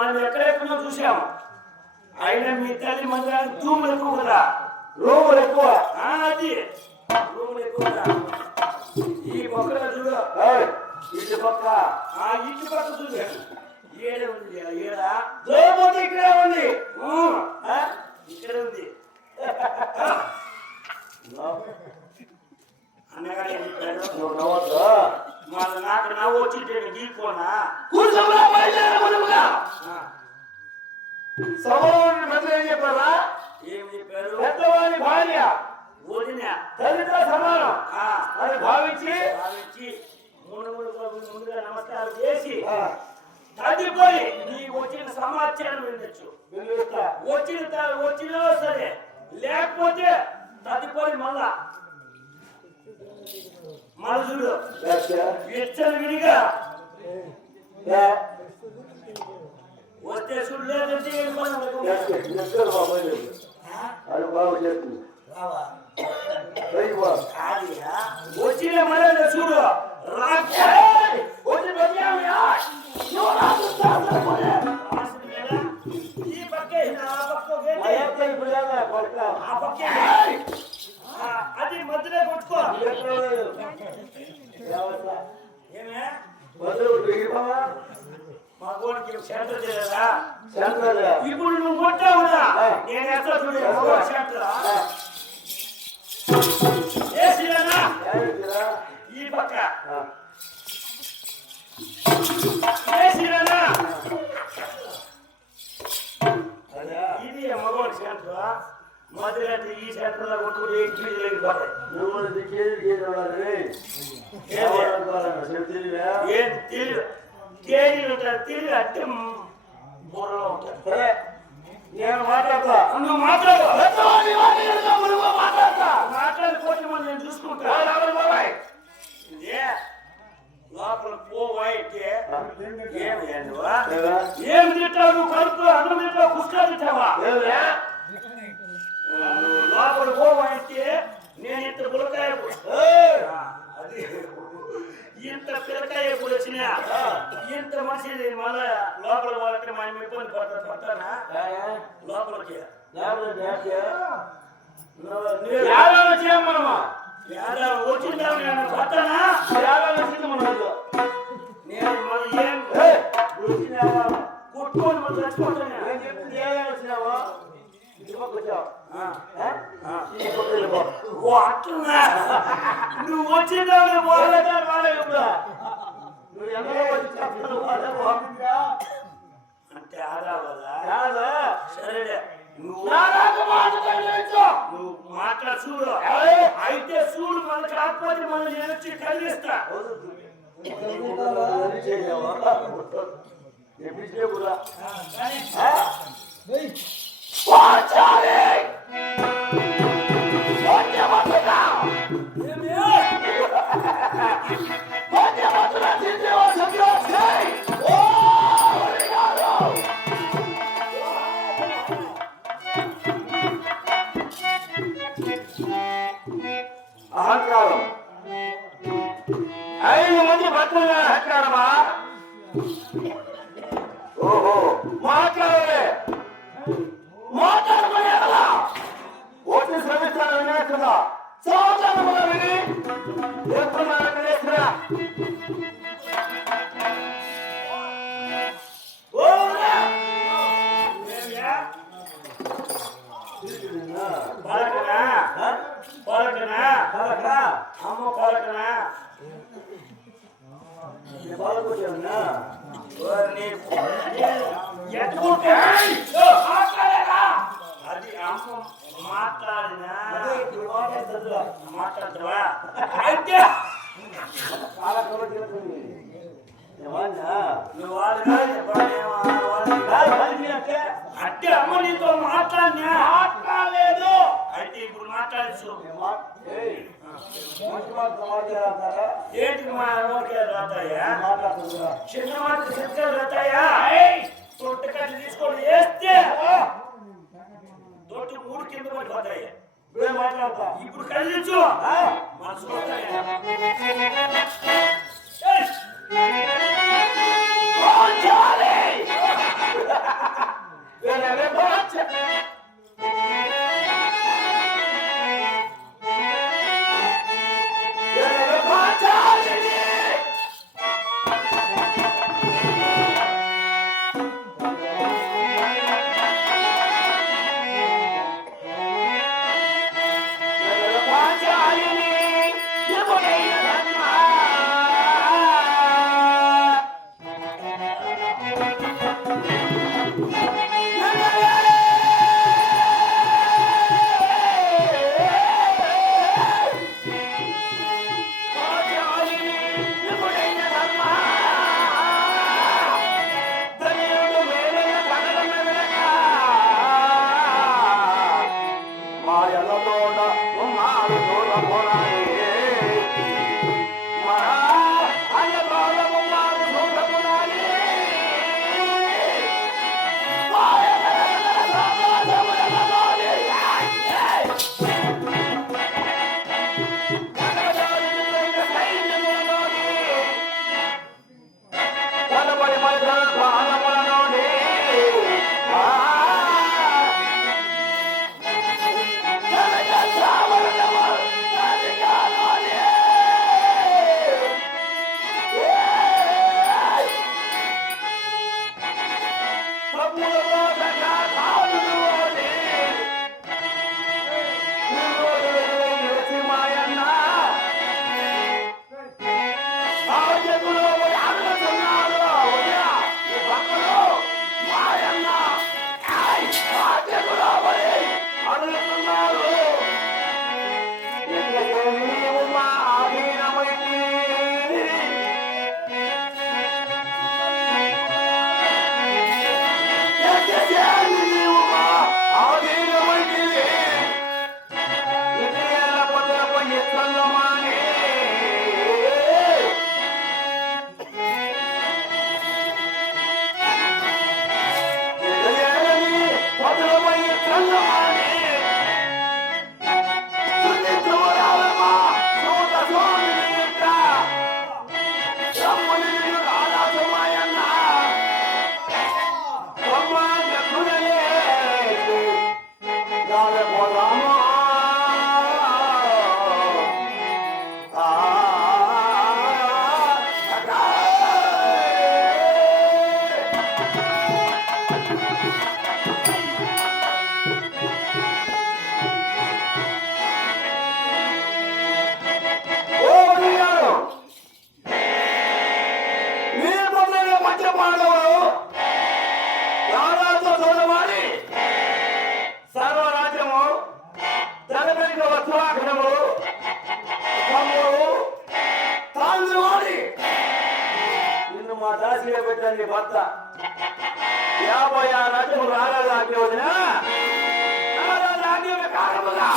మనం ఎక్కడెక్కడో చూసాం. అయినా మీ తల్లి మందిరానికి తూములు ఎక్కువ కదా. రూములు ఎక్కువ. అది. రూములు ఎక్కువ ఈ పక్కన చూడు. ఇటు పక్క. ఆ ఇంటి పక్క చూడు. ఏడే ఉంది? ఏడా? లేకపోతే ఇక్కడే ఉంది. ఇక్కడ ఉంది. అన్నగారు నాకు నవ్వు వచ్చింటే గీకోనా కూర్చోరా బయలుదేరా సభలోని మంత్రి ఏం చెప్పారా ఏం చెప్పారు పెద్దవాడి భార్య వదిన సమానం ఆ, భావించి భావించి మూడు ముందుగా నమస్కారం చేసి తగ్గిపోయి నీకు వచ్చిన సమాచారం వినొచ్చు వచ్చిన వచ్చినా సరే లేకపోతే తగ్గిపోయి మళ్ళా లేకపోతే, విచ్చలు విడిగా. వస్తే చూడు లేదంటే ఏం పని ఉండదు. లేకపోతే, ఎక్కడ బాబు లేదు. ఆ? అది బాగు. కాదురా. వచ్చిన మర్యాద చూడు. రాకే వచ్చి ఈ పక్కే ఆ పక్క ఆ పక్కే. మధ్యలో కొట్టుకో ఎక్కడ లేదు. వ్యవస్థ. ఏమే వదిలి ఉండు, ఇవ్వవా? మా గోడికి సెంటర్ చేయరా శాంతాలు. ఇప్పుడు నువ్వు కొట్టావురా ఆ. నేను ఎట్లా చూడు మగోడు సెంటర్ ఆ, వేసిరానా ఏమిటిరా? ఈ పక్క ఆ, వేసిరానా అదే. ఇది మగవాడి సెంటర్ మధ్యలో ఈ సెంటర్లో కొట్టుకుంటే ఏ కీళ్ళు లేకపోతాయి నువ్వు దిక్కేది? ఏం తెలియదు. కేజీలు ఉంటారు తెలియదు. అంటే బుర్రలో ఉంటారు నేను మాట్లాడతా. నువ్వు మాట్లాడు. మాట్లాడతా. మాట్లాడుకోవచ్చు మనం నేను చూసుకుంటా. బాబాయ్. లోపల పోవాయితే ఏమి? ఏం తింటావు? నువ్వు కడుపు అన్నం తింటావు? పుస్తకాలు తింటావా? నువ్వు లోపల పోవాయితే నేను ఇంత పులకాయ! అది ఇంత ఎప్పుడు వచ్చినా ఇంత మనిషి మళ్ళా లోపల వాళ్ళకి మనం ఇబ్బంది పడతా పడతానా? ఏయ్, లోపలికి. వచ్చిందా నేను పడతానా? వచ్చింది మన. నేను మళ్ళీ ఏం. కుట్టుకొని మళ్ళీ చచ్చిపోతాను నేను చెప్పింది యాగాలు వచ్చినావా? ఇటు పక్క వచ్చావా? ఆ. ఏ? ఈ పక్క వెళ్ళిపో. ఓ అట్లా నువ్వు వచ్చిందా నేను పోలే వాళ్ళకే వాళ్ళే ఇప్పుడు. నువ్వు ఎంతలో వచ్చి చెప్పాలి వాళ్ళే బాగుందిగా? అంటే ఆదా వల్ల కాదు. సరేలే నువ్వు నా నాకు మాట తగిలించు. నువ్వు మాట్లాడు చూడు ఏయ్! అయితే చూడు మళ్ళీ కాకపోతే మళ్ళీ నేను వచ్చి కలిగిస్తా అహంకారం ఐదు మంది భక్తుల అహంకారమా ఓహో అది అమ్మ మాట్లాడినా మాట్లాడతావా అయితే నువ్వు వాడు కాదు, అమ్మ నీతో మాట్లాడినా మాట్లాడలేదు అయితే ఇప్పుడు మాట్లాడచ్చు ఏంటి మా నోకే రాతాయా చిన్న మాట చిన్నకాయలు రాతాయా తీసుకొని వేస్తే తొట్టి మూడు కింద పడిపోతాయి. ఇప్పుడు కదిలించు మనసు Bolívia! లేదండి భర్త యాభై ఆరు రాజు రాజా దాటి వచ్చినా రాజా దాటి కారణముగా